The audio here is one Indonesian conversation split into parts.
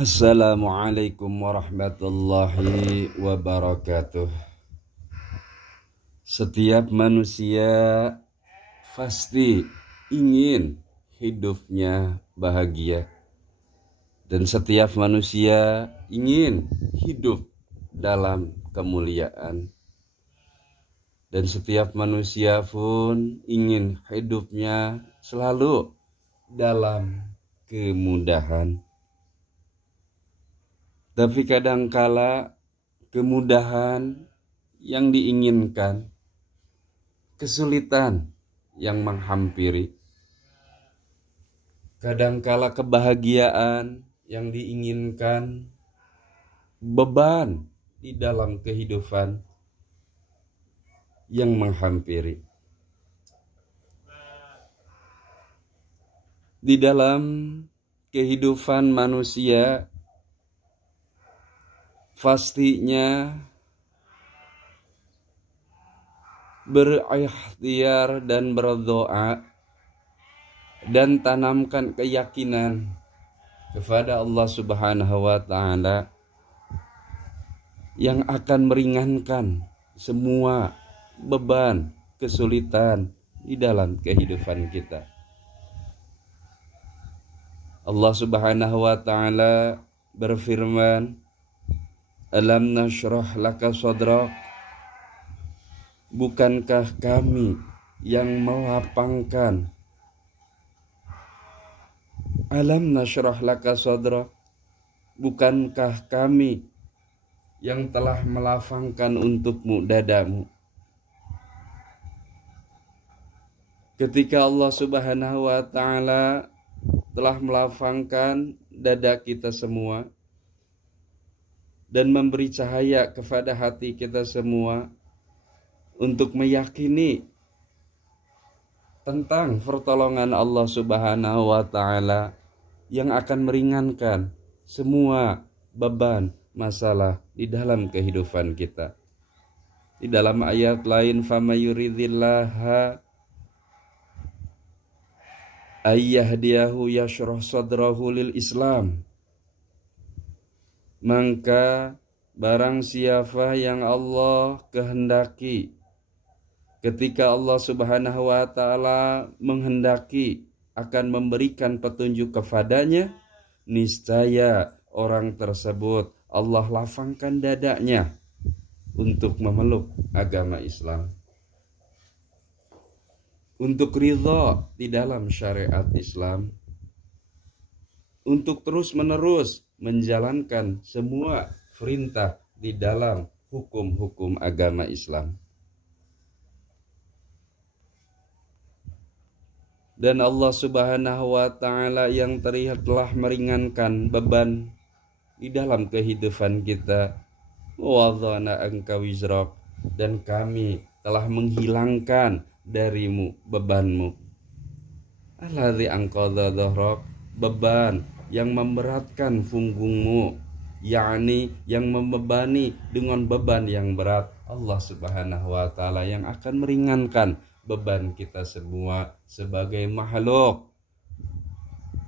Assalamualaikum warahmatullahi wabarakatuh. Setiap manusia pasti ingin hidupnya bahagia. Dan setiap manusia ingin hidup dalam kemuliaan. Dan setiap manusia pun ingin hidupnya selalu dalam kemudahan. Tapi kadangkala kemudahan yang diinginkan, kesulitan yang menghampiri. Kadangkala kebahagiaan yang diinginkan, beban di dalam kehidupan yang menghampiri. Di dalam kehidupan manusia, pastinya berikhtiar dan berdoa dan tanamkan keyakinan kepada Allah Subhanahu wa Ta'ala yang akan meringankan semua beban, kesulitan di dalam kehidupan kita. Allah Subhanahu wa Ta'ala berfirman, Alam nashrah laka sadrak. Bukankah kami yang melapangkan? Alam nashrah laka sadrak. Bukankah kami yang telah melapangkan untukmu dadamu? Ketika Allah Subhanahu wa Ta'ala telah melapangkan dada kita semua dan memberi cahaya kepada hati kita semua untuk meyakini tentang pertolongan Allah Subhanahu wa Ta'ala yang akan meringankan semua beban masalah di dalam kehidupan kita. Di dalam ayat lain, famayuridillaha ayyahdiyahu yashrah sadrahu lil Islam. Maka barang siapa yang Allah kehendaki, ketika Allah Subhanahu wa Ta'ala menghendaki akan memberikan petunjuk kepadanya, niscaya orang tersebut Allah lapangkan dadanya untuk memeluk agama Islam, untuk ridha di dalam syariat Islam, untuk terus-menerus menjalankan semua perintah di dalam hukum-hukum agama Islam. Dan Allah Subhanahu wa Ta'ala yang terlihat telah meringankan beban di dalam kehidupan kita. Wadhana anka wizrak, dan kami telah menghilangkan darimu bebanmu. Alladzi anqadha dhahrak, beban yang memberatkan punggungmu, yakni yang membebani dengan beban yang berat. Allah Subhanahu wa Ta'ala yang akan meringankan beban kita semua sebagai makhluk,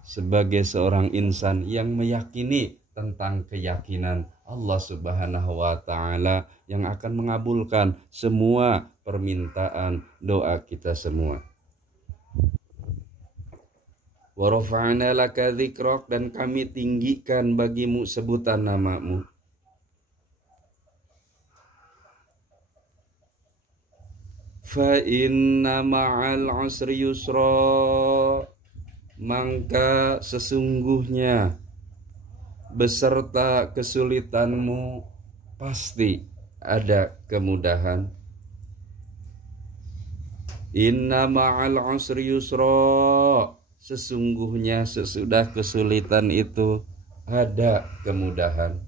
sebagai seorang insan yang meyakini tentang keyakinan Allah Subhanahu wa Ta'ala yang akan mengabulkan semua permintaan doa kita semua. Wa rafa'na laka dzikrak, dan kami tinggikan bagimu sebutan namamu. Fa inna ma'al usri yusra, maka sesungguhnya beserta kesulitanmu pasti ada kemudahan. Inna ma'al usri yusra, sesungguhnya sesudah kesulitan itu ada kemudahan.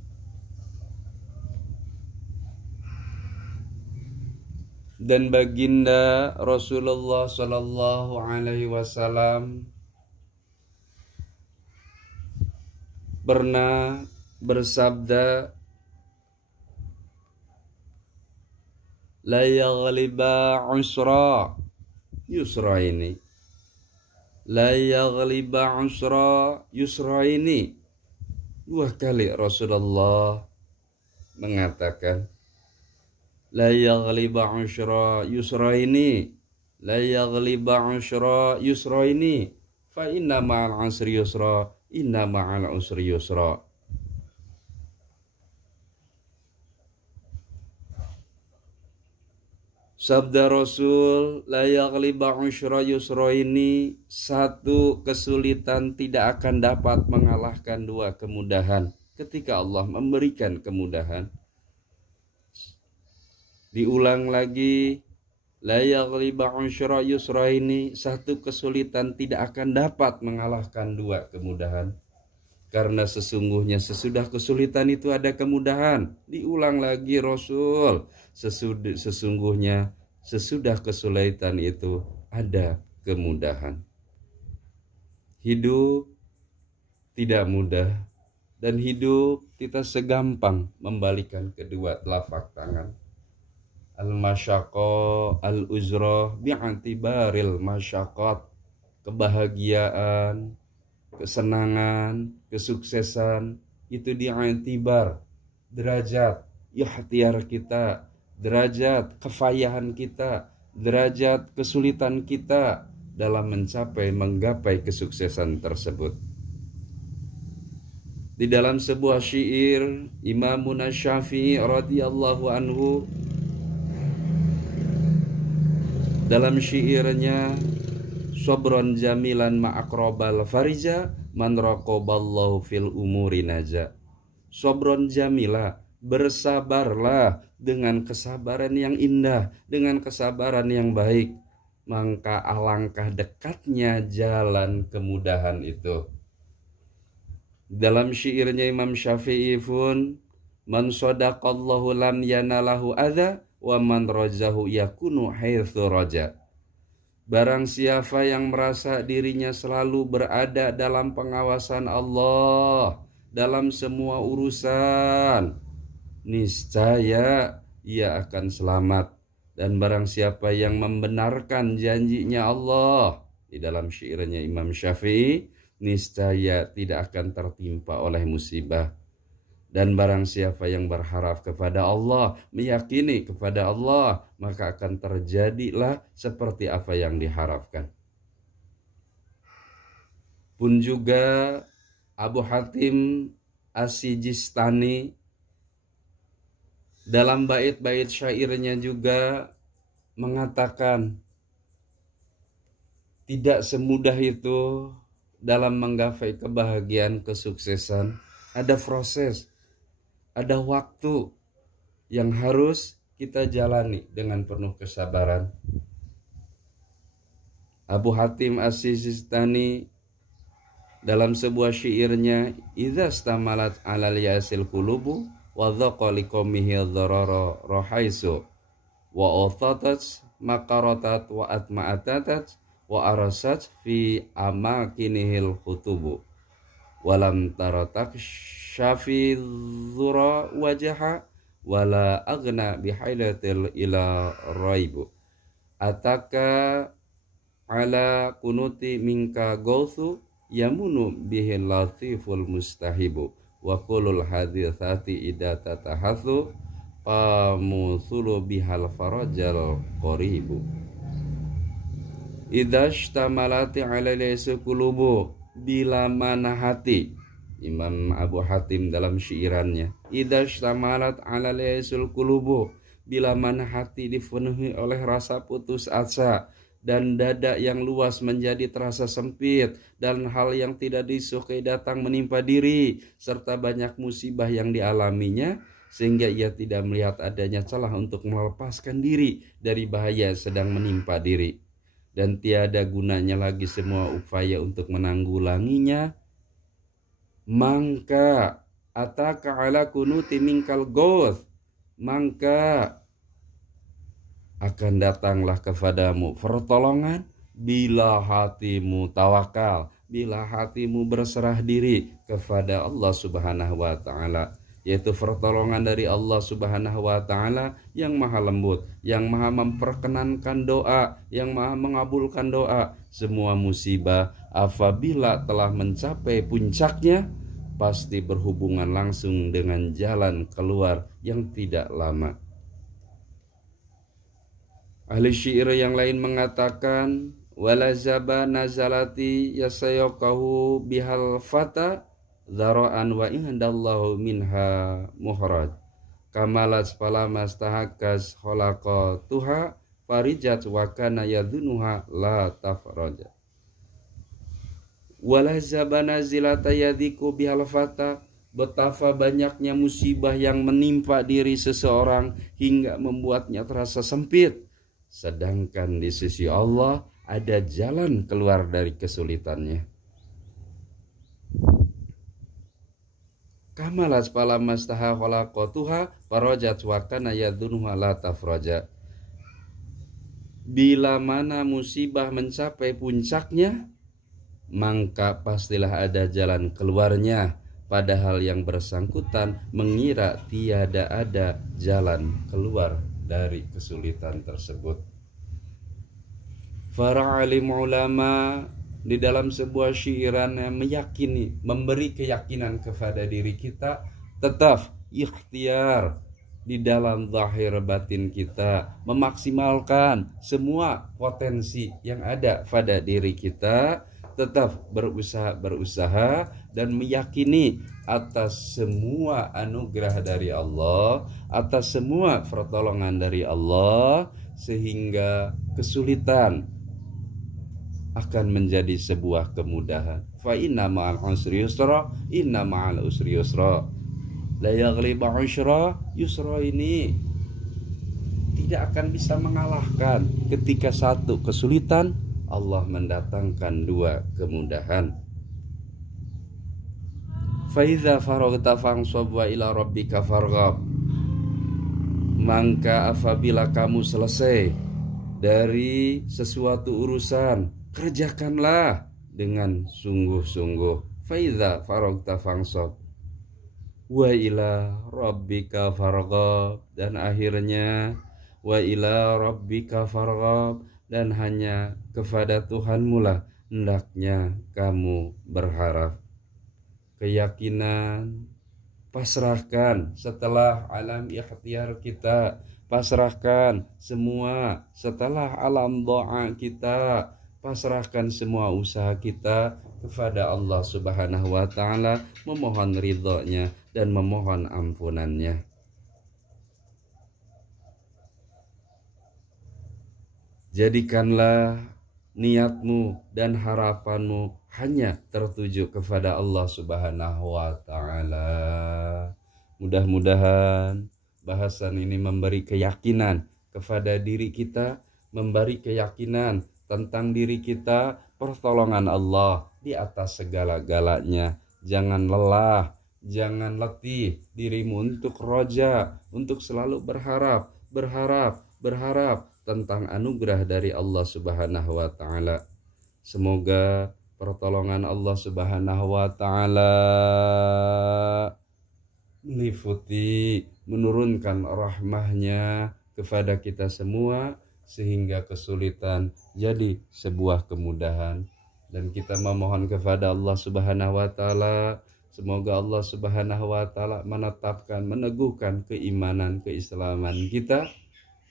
Dan baginda Rasulullah Sallallahu Alaihi Wasallam pernah bersabda, la yaghliba usra, yusra ini, la yaghliba usra, yusra ini Dua kali Rasulullah mengatakan, la yaghliba usyra yusraini, la yaghliba usyra yusraini, fa inna ma'al usri yusra, inna ma'al usri yusra. Sabda Rasul, la yaghliba usyra yusra ini, satu kesulitan tidak akan dapat mengalahkan dua kemudahan. Ketika Allah memberikan kemudahan, diulang lagi, la yaghliba usyra yusra ini, satu kesulitan tidak akan dapat mengalahkan dua kemudahan. Karena sesungguhnya sesudah kesulitan itu ada kemudahan. Diulang lagi Rasul, sesungguhnya sesudah kesulitan itu ada kemudahan. Hidup tidak mudah, dan hidup kita segampang membalikan kedua telapak tangan. Al-masyaqqa al-uzra bi'antibaril masyaqqat. Kebahagiaan, kesenangan, kesuksesan itu diantibar derajat ikhtiar kita, derajat kefayahan kita, derajat kesulitan kita dalam menggapai kesuksesan tersebut. Di dalam sebuah syair Imam Syafi'i radhiyallahu anhu, dalam syairnya, sabron jamilan ma'akrobal farija man raqaballahu fil umuri naja. Sabron jamila, bersabarlah dengan kesabaran yang indah, dengan kesabaran yang baik, maka alangkah dekatnya jalan kemudahan itu. Dalam syairnya Imam Syafi'i pun, man sadaqallahu lam yanalahu adza wa man rajahu yakunu haitsu raja. Barang siapa yang merasa dirinya selalu berada dalam pengawasan Allah dalam semua urusan, niscaya ia akan selamat. Dan barang siapa yang membenarkan janjinya Allah, di dalam syairnya Imam Syafi'i, niscaya tidak akan tertimpa oleh musibah. Dan barang siapa yang berharap kepada Allah, meyakini kepada Allah, maka akan terjadilah seperti apa yang diharapkan. Pun juga Abu Hatim As-Sijistani dalam bait-bait syairnya juga mengatakan, tidak semudah itu dalam menggapai kebahagiaan, kesuksesan. Ada proses, ada waktu yang harus kita jalani dengan penuh kesabaran. Abu Hatim As-Sijistani dalam sebuah syairnya, idza stamalat 'alal yasil qulubu wa dhaqa liqaumihi dharara rahaisu wa uthatat maqaratat wa atma'atatat wa arasat fi amakinihil khutubu walam taratak syafi dhura wajaha wala aghna bihailatil ila raibu ataka ala kunuti minka gausu yamunu bihil latiful mustahibu wa kulul hadithati idha tatahathu pamusulu bihal farajal qoribu idha shtamalati ala laysu kulubu, bila mana hati. Imam Abu Hatim dalam syairannya, idza shtamalat 'ala laysul qulubu, bila mana hati dipenuhi oleh rasa putus asa dan dada yang luas menjadi terasa sempit, dan hal yang tidak disukai datang menimpa diri, serta banyak musibah yang dialaminya, sehingga ia tidak melihat adanya celah untuk melepaskan diri dari bahaya yang sedang menimpa diri, dan tiada gunanya lagi semua upaya untuk menanggulanginya, maka ataka ala kunuti minkal gauth, maka akan datanglah kepadamu pertolongan bila hatimu tawakal, bila hatimu berserah diri kepada Allah Subhanahu wa taala, yaitu pertolongan dari Allah Subhanahu wa taala yang maha lembut, yang maha memperkenankan doa, yang maha mengabulkan doa. Semua musibah apabila telah mencapai puncaknya, pasti berhubungan langsung dengan jalan keluar yang tidak lama. Ahli syair yang lain mengatakan, wala zaba nazalati yasayaqahu bihal fata zara'an wa indallahu minha muhraj kamalas palamas tahakas khalaqa tuha farijat wa kana yadhunuha la tafraja. Wala zaba nazilata yadiku bihal fata, betapa banyaknya musibah yang menimpa diri seseorang hingga membuatnya terasa sempit. Sedangkan di sisi Allah ada jalan keluar dari kesulitannya. Kamalas palamastaha khalaqatuha farajat wa kana yadhunuha la tafraja. Bila mana musibah mencapai puncaknya, maka pastilah ada jalan keluarnya, padahal yang bersangkutan mengira tiada ada jalan keluar dari kesulitan tersebut. Para alim ulama di dalam sebuah syairan yang meyakini, memberi keyakinan kepada diri kita, tetap ikhtiar di dalam zahir batin kita, memaksimalkan semua potensi yang ada pada diri kita, tetap berusaha dan meyakini atas semua anugerah dari Allah, atas semua pertolongan dari Allah, sehingga kesulitan akan menjadi sebuah kemudahan. Fa inna ma'al usri yusra, inna ma'al usri yusra. La yaghlibu usra, yusra ini tidak akan bisa mengalahkan. Ketika satu kesulitan, Allah mendatangkan dua kemudahan. Faiza faragta fansab wa ila rabbika farghab. Maka apabila kamu selesai dari sesuatu urusan, kerjakanlah dengan sungguh-sungguh. Faiza faragta fansab wa ila rabbika farghab. Dan akhirnya wa ila rabbika farghab, dan hanya kepada Tuhanmu lah hendaknya kamu berharap. Keyakinan pasrahkan setelah alam ikhtiar kita, pasrahkan semua setelah alam doa kita, pasrahkan semua usaha kita kepada Allah Subhanahu wa ta'ala, memohon ridhonya dan memohon ampunannya. Jadikanlah niatmu dan harapanmu hanya tertuju kepada Allah Subhanahu wa ta'ala. Mudah-mudahan bahasan ini memberi keyakinan kepada diri kita, memberi keyakinan tentang diri kita, pertolongan Allah di atas segala-galanya. Jangan lelah, jangan letih dirimu untuk roja, untuk selalu berharap tentang anugerah dari Allah Subhanahu wa ta'ala. Semoga pertolongan Allah Subhanahu wa ta'ala meliputi, menurunkan rahmahnya kepada kita semua, sehingga kesulitan jadi sebuah kemudahan. Dan kita memohon kepada Allah Subhanahu wa ta'ala, semoga Allah Subhanahu wa ta'ala menetapkan, meneguhkan keimanan, keislaman kita,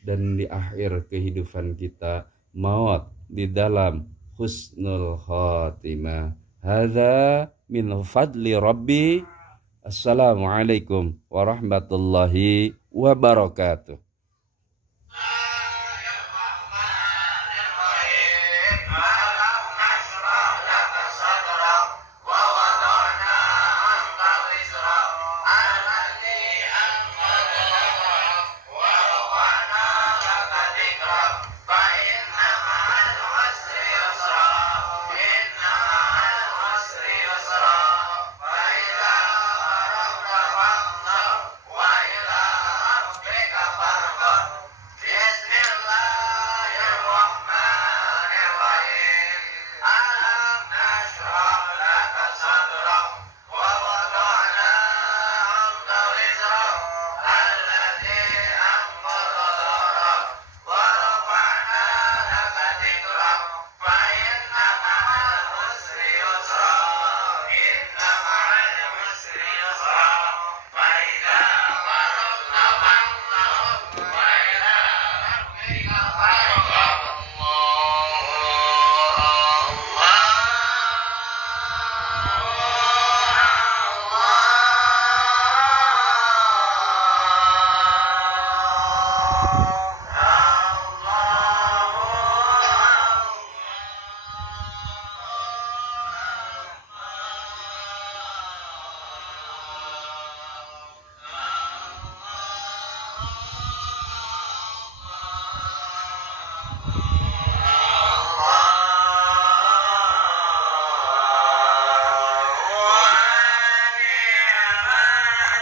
dan di akhir kehidupan kita maut di dalam husnul khatimah. Hadza min fadli Rabbi. Assalamualaikum warahmatullahi wabarakatuh. Wa ila rabbika farghab.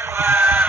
Wow.